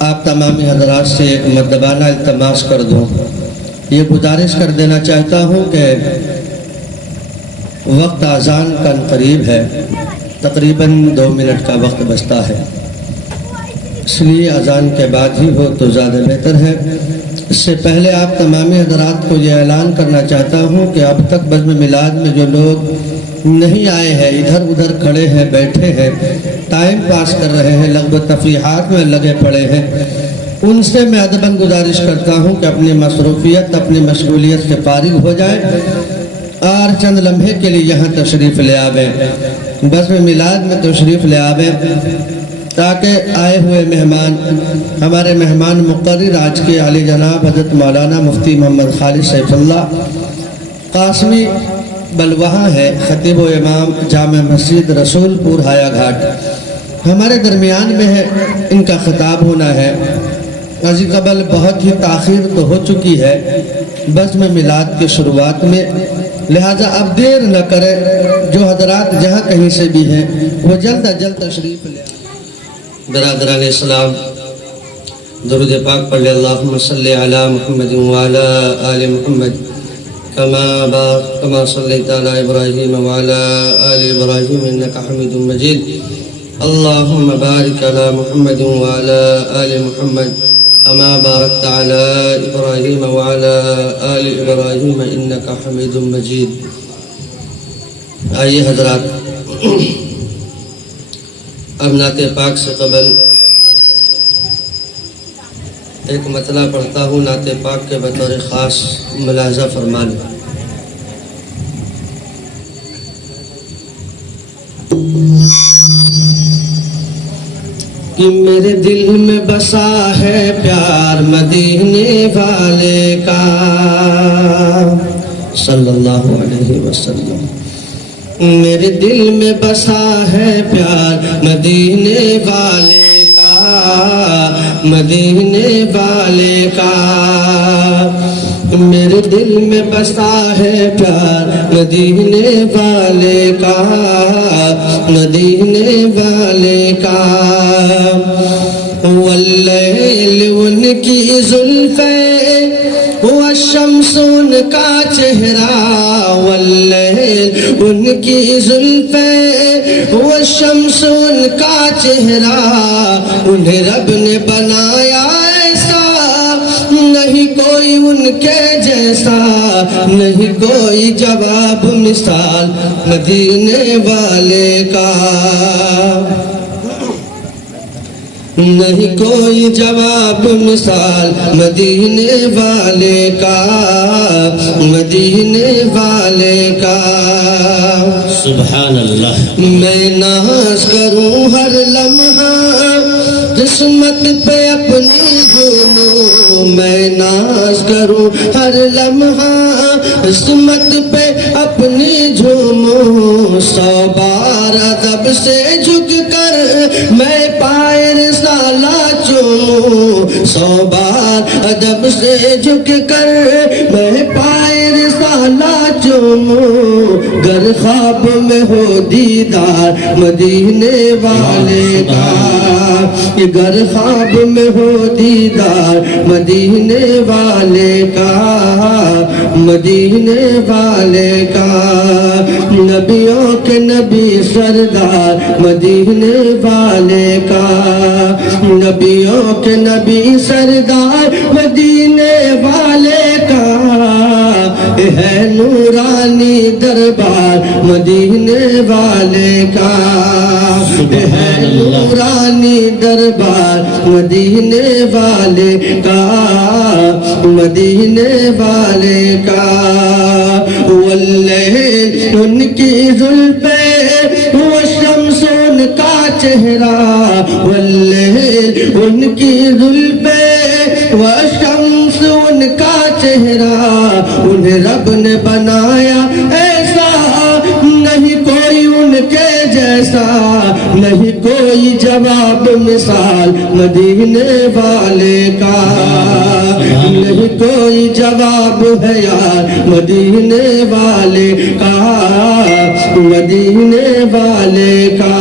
آپ تمامی حضرات سے ایک مدبانہ التماس کر دوں، یہ گزارش کر دینا چاہتا ہوں کہ وقت اذان کا قریب ہے، تقریباً 2 منٹ کا وقت بچتا ہے، اس لیے اذان کے بعد ہی ہو تو زیادہ بہتر ہے۔ اس سے پہلے آپ تمامی حضرات کو یہ اعلان کرنا چاہتا ہوں کہ اب تک بزم میلاد میں جو لوگ نہیں آئے ہیں، ادھر ادھر کھڑے ہیں، بیٹھے ہیں، ٹائم پاس کر رہے ہیں، لغو و تفریحات میں لگے پڑے ہیں، ان سے میں ادباً گزارش کرتا ہوں کہ اپنی مصروفیت، اپنی مشغولیت سے فارغ ہو جائے اور چند لمحے کے لیے یہاں تشریف لے آویں، بزم میلاد میں تشریف لے آویں، تاکہ آئے ہوئے مہمان، ہمارے مہمان مقرر آج کے عالی جناب حضرت مولانا مفتی محمد خالد سیف اللہ قاسمی بلوہاں ہے، خطیب و امام جامع مسجد رسول پور ہایا گھاٹ، ہمارے درمیان میں ہے، ان کا خطاب ہونا ہے۔ از قبل بہت ہی تاخیر تو ہو چکی ہے بزم میلاد کی شروعات میں، لہٰذا اب دیر نہ کرے، جو حضرات جہاں کہیں سے بھی ہیں وہ جلد از جلد تشریف لے آئیں۔ برادران اسلام، درود پاک پڑھ لے، اللہم صلی علی محمد وعلی آل محمد کما صلیت علی ابراہیم وعلی آل ابراہیم انکا حمید مجید، اللہم بارک علی محمد وعلی آل محمد کما بارکت علی ابراہیم وعلی آل ابراہیم انکا حمید مجید۔ آئیے حضرات، اب نعت پاک سے قبل ایک مطلع پڑھتا ہوں، نعت پاک کے بطور خاص ملاحظہ فرما لیں۔ کہ میرے دل میں بسا ہے پیار مدینے والے کا صلی اللہ علیہ وسلم، میرے دل میں بسا ہے پیار مدینے والے کا، مدینے والے کا، میرے دل میں بسا ہے پیار مدینے والے کا، مدینے والے کا، واللیل ان کی زلفیں والشمس ان کا چہرہ، واللیل ان کی زلفیں والشمس ان کا چہرہ، انہیں رب نے بنایا ایسا، نہیں کوئی ان کے جیسا، نہیں کوئی جواب مثال مدینے والے کا، نہیں کوئی جواب مثال مدینے والے کا، مدینے والے کا۔ سبحان اللہ۔ میں ناز کروں ہر لمحہ قسمت پہ اپنی جھوموں، میں ناز کروں ہر لمحہ قسمت پہ اپنی جھوموں، 100 بار ادب سے جھک کر میں پائے رسالہ چوموں، 100 بار ادب سے جھک کر میں پائے رسالہ چوموں، گر خواب میں ہو دیدار مدینے والے کا، گر خواب میں ہو دیدار مدینے والے کا، مدینے والے کا، نبیوں کے نبی سردار مدینے والے کا، نبیوں کے نبی سردار مدینے والے کا، ہے نورانی دربار مدینے والے کا، ہے نورانی دربار مدینے والے کا، مدینے والے کا، واللیل ان کی زلفیں والشمس ان کا چہرہ، واللیل ان کی زلفیں والشمس ان کا چہرہ، انہیں رب نے بنایا ایسا، نہیں کوئی ان کے جیسا، نہیں کوئی جواب مثال مدینے والے کا، نہیں کوئی جواب ہے یار مدینے والے کا، مدینے والے کا۔